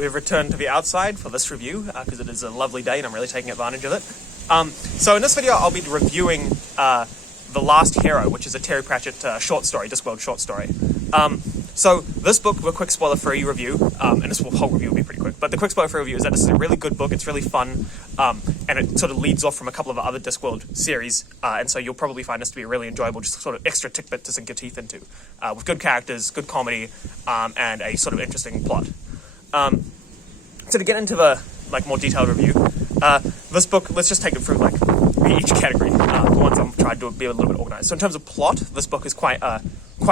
we've returned to the outside for this review, because it is a lovely day and I'm really taking advantage of it. So in this video, I'll be reviewing The Last Hero, which is a Terry Pratchett short story, Discworld short story. So this book, a quick spoiler-free review, and this whole review will be pretty quick, but the quick spoiler-free review is that this is a really good book, it's really fun, and it sort of leads off from a couple of other Discworld series, and so you'll probably find this to be really enjoyable, just sort of extra tidbit to sink your teeth into, with good characters, good comedy, and a sort of interesting plot. So to get into the more detailed review, this book, let's just take it through each category, the ones I'm trying to be a little bit organized. So in terms of plot, this book is quite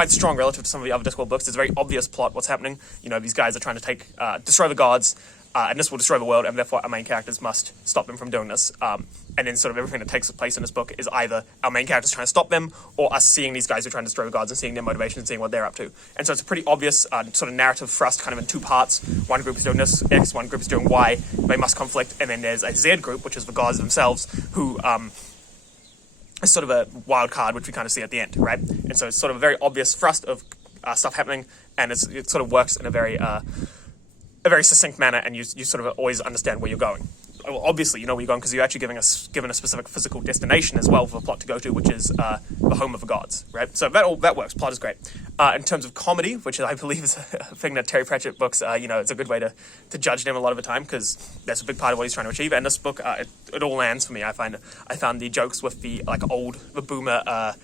strong relative to some of the other Discworld books. There's a very obvious plot, what's happening. You know, these guys are trying to destroy the gods, and this will destroy the world, and therefore our main characters must stop them from doing this. And then sort of everything that takes place in this book is either our main characters trying to stop them, or us seeing these guys who are trying to destroy the gods and seeing their motivation and seeing what they're up to. And so it's a pretty obvious sort of narrative thrust kind of in two parts. One group is doing this, X, one group is doing Y. They must conflict, and then there's a Z group, which is the gods themselves, who is sort of a wild card, which we kind of see at the end, right? And so it's sort of a very obvious thrust of stuff happening, and it sort of works in a very succinct manner, and you sort of always understand where you're going. Well, obviously, you know where you're going because you're actually given a specific physical destination as well for the plot to go to, which is the home of the gods, right? So that works. Plot is great. In terms of comedy, which I believe is a thing that Terry Pratchett books, it's a good way to judge them a lot of the time because that's a big part of what he's trying to achieve. And this book, it all lands for me. I found the jokes with the boomer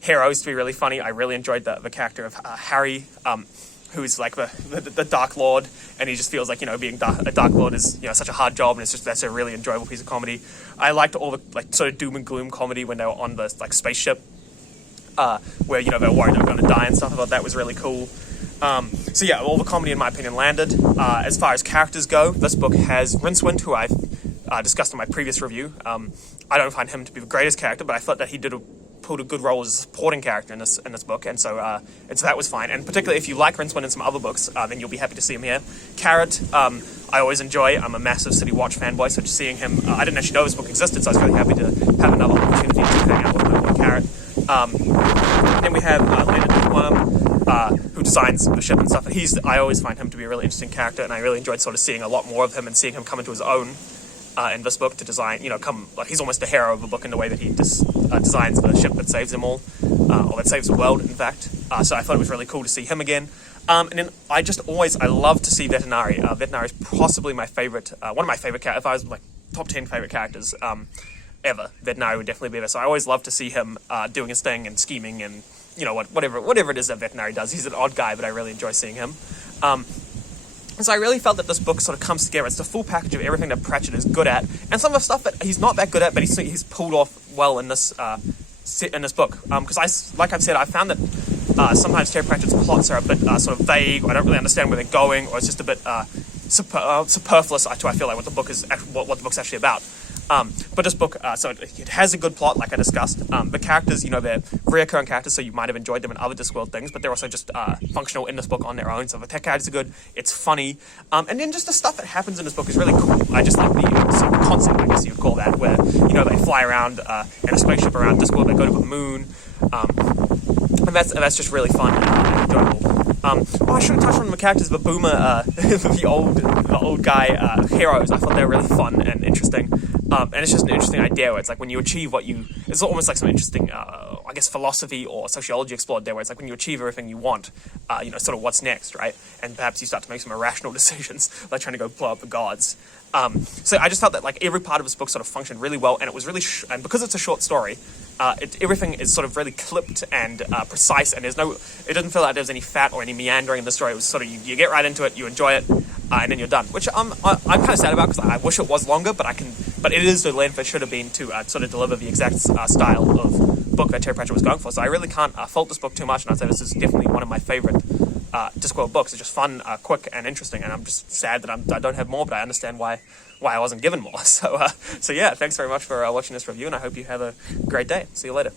heroes to be really funny. I really enjoyed the character of Harry, who's like the Dark Lord, and he just feels like, being a Dark Lord is, such a hard job, and that's a really enjoyable piece of comedy. I liked all the sort of doom and gloom comedy when they were on the spaceship, where they were worried they were going to die and stuff. I thought that was really cool. So yeah, all the comedy in my opinion landed. As far as characters go, this book has Rincewind, who I've discussed in my previous review. I don't find him to be the greatest character, but I thought that he pulled a good role as a supporting character in this book, and so that was fine. And particularly if you like Rincewind in some other books, then you'll be happy to see him here. Carrot, I always enjoy. I'm a massive City Watch fanboy, so just seeing him, I didn't actually know this book existed, so I was really happy to have another opportunity to hang out with Carrot. And then we have Leonard Newworm, who designs the ship and stuff. And I always find him to be a really interesting character, and I really enjoyed sort of seeing a lot more of him and seeing him come into his own in this book to design, he's almost the hero of the book in the way that he designs the ship that saves them all, or that saves the world, in fact. So I thought it was really cool to see him again. And then I love to see Vetinari. Vetinari is possibly my favorite, one of my favorite characters. If I was top 10 favorite characters ever, Vetinari would definitely be there. So I always love to see him doing his thing and scheming and, whatever it is that Vetinari does. He's an odd guy, but I really enjoy seeing him. And so I really felt that this book sort of comes together. It's the full package of everything that Pratchett is good at, and some of the stuff that he's not that good at, but he's pulled off well in this book. Because like I've said, I found that sometimes Terry Pratchett's plots are a bit sort of vague, or I don't really understand where they're going, or it's just a bit superfluous to I feel like what the book's actually about. But this book, so it has a good plot, like I discussed. The characters, they're reoccurring characters, so you might have enjoyed them in other Discworld things, but they're also just functional in this book on their own. So the tech characters are good, it's funny. And then just the stuff that happens in this book is really cool. I just like the sort of concept, I guess you would call that, where, they fly around in a spaceship around Discworld, they go to the moon. And that's just really fun and enjoyable. I should have touched on the characters, the boomer, the old guy heroes. I thought they were really fun and interesting. And it's just an interesting idea where it's like when you achieve it's almost like some interesting, I guess, philosophy or sociology explored there, where it's like when you achieve everything you want, sort of what's next, right? And perhaps you start to make some irrational decisions, like trying to go blow up the gods. So I just felt that every part of this book sort of functioned really well, and it was really, and because it's a short story, everything is sort of really clipped and precise, and it doesn't feel like there's any fat or any meandering in the story. It was sort of, you get right into it, you enjoy it, and then you're done, which I'm kind of sad about, because I wish it was longer, but it is the length it should have been to sort of deliver the exact style of book that Terry Pratchett was going for. So I really can't fault this book too much, and I'd say this is definitely one of my favorite Discworld books. It's just fun, quick, and interesting, and I'm just sad that I don't have more, but I understand why I wasn't given more. So yeah, thanks very much for watching this review, and I hope you have a great day. See you later.